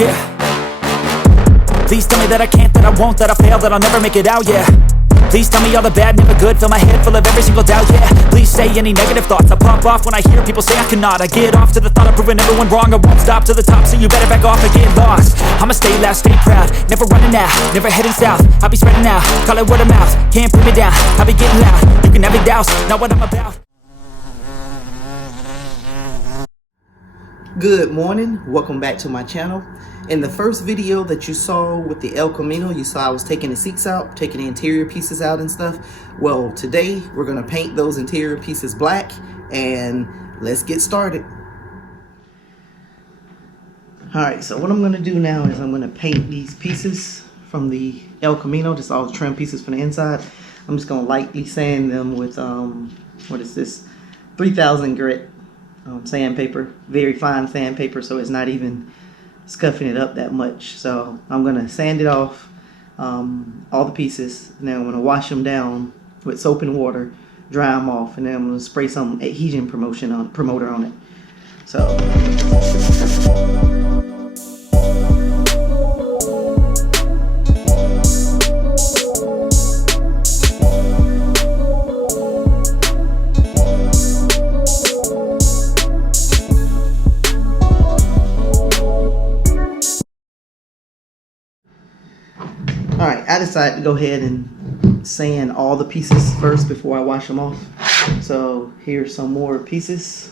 yeah. Please tell me that I can't, that I won't, that I fail, that I'll never make it out, yeah. Please tell me all the bad, never good, fill my head full of every single doubt, yeah. Please say any negative thoughts, I pop off when I hear people say I cannot. I get off to the thought of proving everyone wrong, I won't stop to the top, so you better back off and get lost. I'ma stay loud, stay proud, never running out, never heading south. I'll be spreading out, call it word of mouth, can't put me down, I'll be getting loud. You can have big doubts, not what I'm about. Good morning, welcome back to my channel. In the first video that you saw with the El Camino, you saw I was taking the seats out, taking the interior pieces out and stuff. Well, today we're gonna paint those interior pieces black, and let's get started. All right, so what I'm gonna do now is I'm gonna paint these pieces from the El Camino, just all the trim pieces from the inside. I'm just gonna lightly sand them with, what is this, 3000 grit sandpaper, very fine sandpaper, so it's not even scuffing it up that much. So I'm gonna sand it off, all the pieces, and then I'm gonna wash them down with soap and water, dry them off, and then I'm gonna spray some adhesion promoter on it. So alright, I decided to go ahead and sand all the pieces first before I wash them off. So here's some more pieces.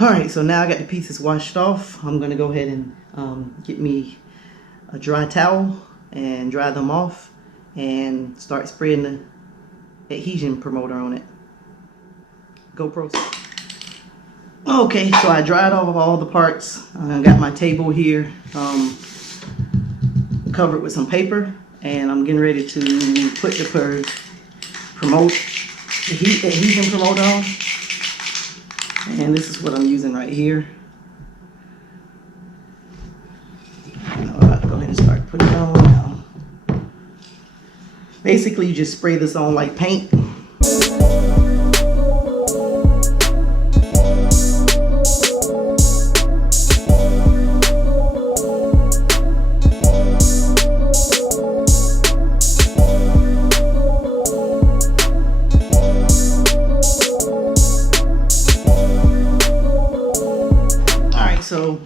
Alright, so now I got the pieces washed off. I'm going to go ahead and get me a dry towel and dry them off and start spraying the adhesion promoter on it. GoPro. Okay, so I dried off all the parts. I got my table here covered with some paper, and I'm getting ready to put the adhesion promoter on. And this is what I'm using right here. I'm about to go ahead and start putting it on now. Basically, you just spray this on like paint. So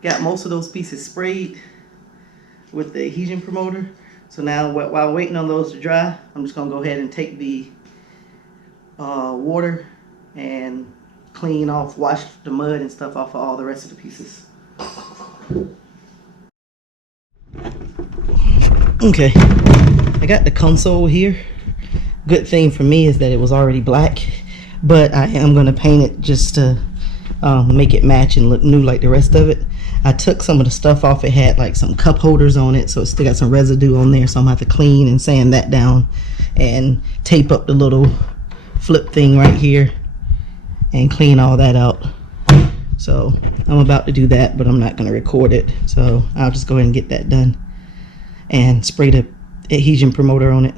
got most of those pieces sprayed with the adhesion promoter. So now while waiting on those to dry, I'm just gonna go ahead and take the water and wash the mud and stuff off of all the rest of the pieces. Okay, I got the console here. Good thing for me is that it was already black, but I am gonna paint it just to make it match and look new like the rest of it. I took some of the stuff off. It had like some cup holders on it, so it still got some residue on there, so I'm gonna have to clean and sand that down and tape up the little flip thing right here and clean all that out. So I'm about to do that, but I'm not gonna record it, so I'll just go ahead and get that done and spray the adhesion promoter on it.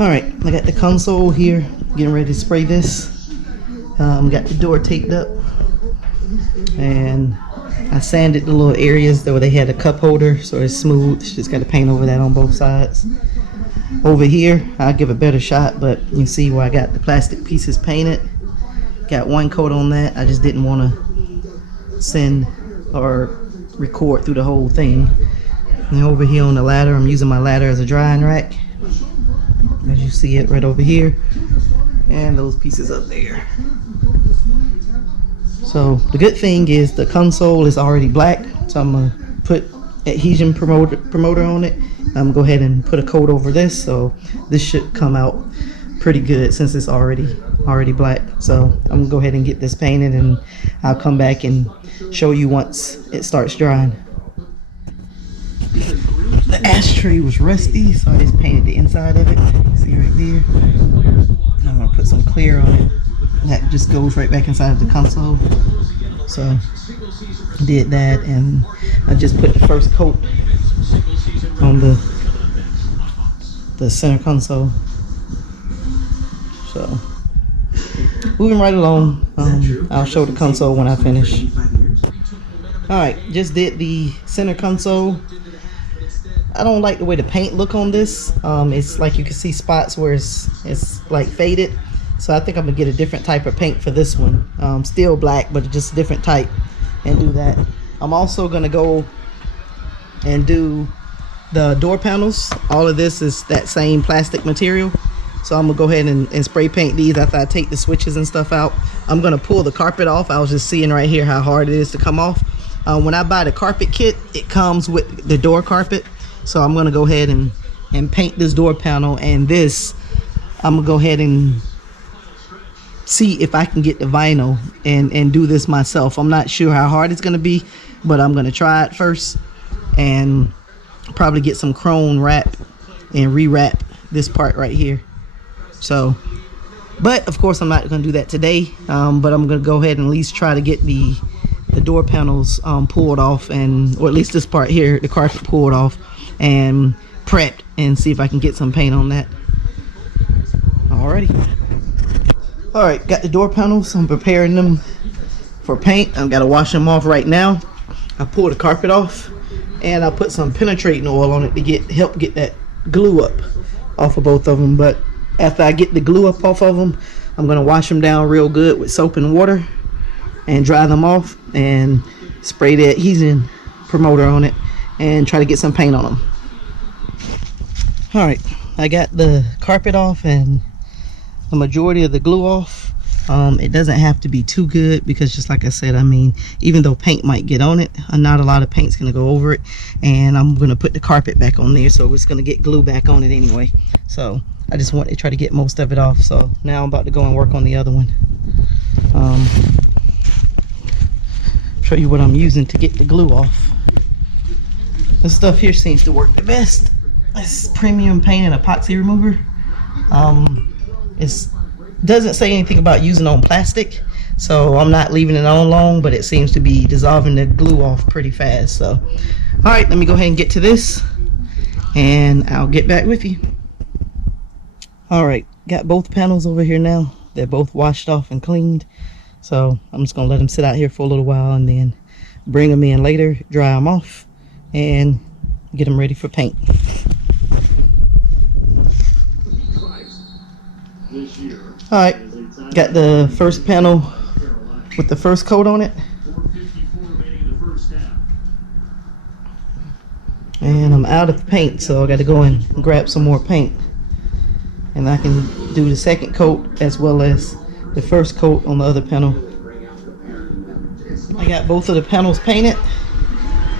Alright, I got the console here, getting ready to spray this. Got the door taped up, and I sanded the little areas where they had a cup holder so it's smooth. Just got to paint over that on both sides. Over here, I'll give a better shot, but you see where I got the plastic pieces painted. got one coat on that. I just didn't want to send or record through the whole thing. And over here on the ladder, I'm using my ladder as a drying rack, as you see it right over here, and those pieces up there. So the good thing is the console is already black, so I'm gonna put adhesion promoter on it. I'm gonna go ahead and put a coat over this, so this should come out pretty good since it's already black. So I'm gonna go ahead and get this painted, and I'll come back and show you once it starts drying. The ashtray was rusty, so I just painted the inside of it. See right there. I'm gonna put some clear on it. That just goes right back inside of the console. So did that, and I just put the first coat on the center console. So moving right along, I'll show the console when I finish. Alright, just did the center console. I don't like the way the paint look on this. It's like you can see spots where it's like faded. So I think I'm gonna get a different type of paint for this one. Still black, but just a different type, and do that. I'm also gonna go and do the door panels. All of this is that same plastic material. So I'm gonna go ahead and spray paint these after I take the switches and stuff out. I'm gonna pull the carpet off. I was just seeing right here how hard it is to come off. When I buy the carpet kit, it comes with the door carpet. So I'm gonna go ahead and paint this door panel, and this I'm gonna go ahead and see if I can get the vinyl and do this myself. I'm not sure how hard it's gonna be, but I'm gonna try it first and probably get some chrome wrap and rewrap this part right here. So, but of course I'm not gonna do that today, but I'm gonna go ahead and at least try to get the door panels pulled off, or at least this part here, the carpet pulled off and prepped, and see if I can get some paint on that. Alrighty. Alright, got the door panels. I'm preparing them for paint. I've got to wash them off right now. I pulled the carpet off, and I put some penetrating oil on it to help get that glue up off of both of them. But after I get the glue up off of them, I'm going to wash them down real good with soap and water and dry them off, and spray the adhesion promoter on it and try to get some paint on them. Alright, I got the carpet off and the majority of the glue off. It doesn't have to be too good, because just like I said, I mean, even though paint might get on it, not a lot of paint's gonna go over it, and I'm gonna put the carpet back on there, so it's gonna get glue back on it anyway. So I just want to try to get most of it off. So now I'm about to go and work on the other one. Show you what I'm using to get the glue off. This stuff here seems to work the best. It's premium paint and epoxy remover. It doesn't say anything about using on plastic, so I'm not leaving it on long, but it seems to be dissolving the glue off pretty fast. So all right, let me go ahead and get to this, and I'll get back with you. All right, got both panels over here now. They're both washed off and cleaned, so I'm just gonna let them sit out here for a little while, and then bring them in later, dry them off, and get them ready for paint. Alright, got the first panel with the first coat on it, and I'm out of paint, so I got to go and grab some more paint, and I can do the second coat as well as the first coat on the other panel. I got both of the panels painted,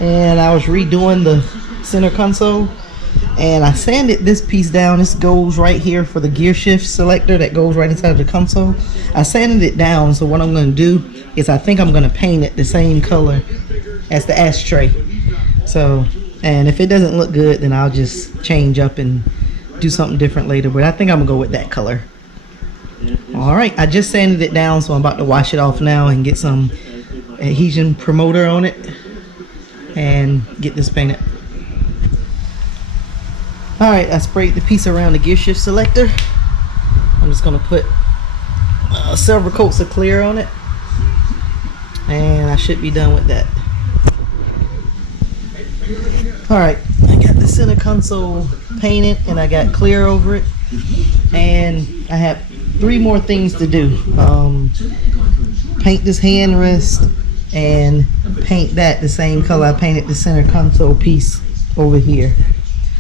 and I was redoing the center console, and I sanded this piece down. This goes right here for the gear shift selector that goes right inside of the console. I sanded it down, so what I'm going to do is I think I'm going to paint it the same color as the ashtray. So, and if it doesn't look good, then I'll just change up and do something different later, but I think I'm going to go with that color. Alright, I just sanded it down, so I'm about to wash it off now and get some adhesion promoter on it and get this painted. Alright, I sprayed the piece around the gear shift selector. I'm just going to put several coats of clear on it, and I should be done with that. Alright, I got the center console painted, and I got clear over it, and I have 3 more things to do. paint this hand rest and paint that the same color I painted the center console piece over here.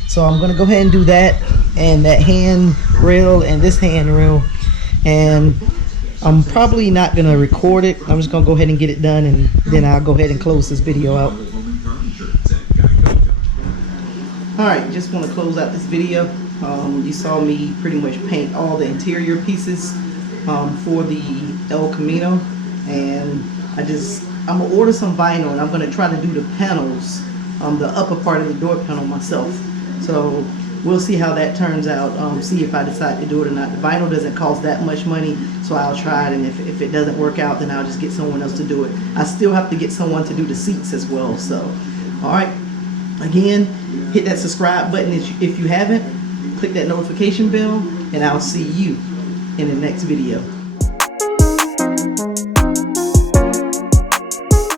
So I'm gonna go ahead and do that, and that hand rail and this hand rail, and I'm probably not gonna record it. I'm just gonna go ahead and get it done, and then I'll go ahead and close this video out. Alright, just want to close out this video. You saw me pretty much paint all the interior pieces for the El Camino, and I'm gonna order some vinyl, and I'm gonna try to do the panels, the upper part of the door panel myself. So we'll see how that turns out, see if I decide to do it or not. The vinyl doesn't cost that much money, so I'll try it, and if it doesn't work out, then I'll just get someone else to do it. I still have to get someone to do the seats as well. So alright, again, hit that subscribe button if you haven't, click that notification bell, and I'll see you in the next video.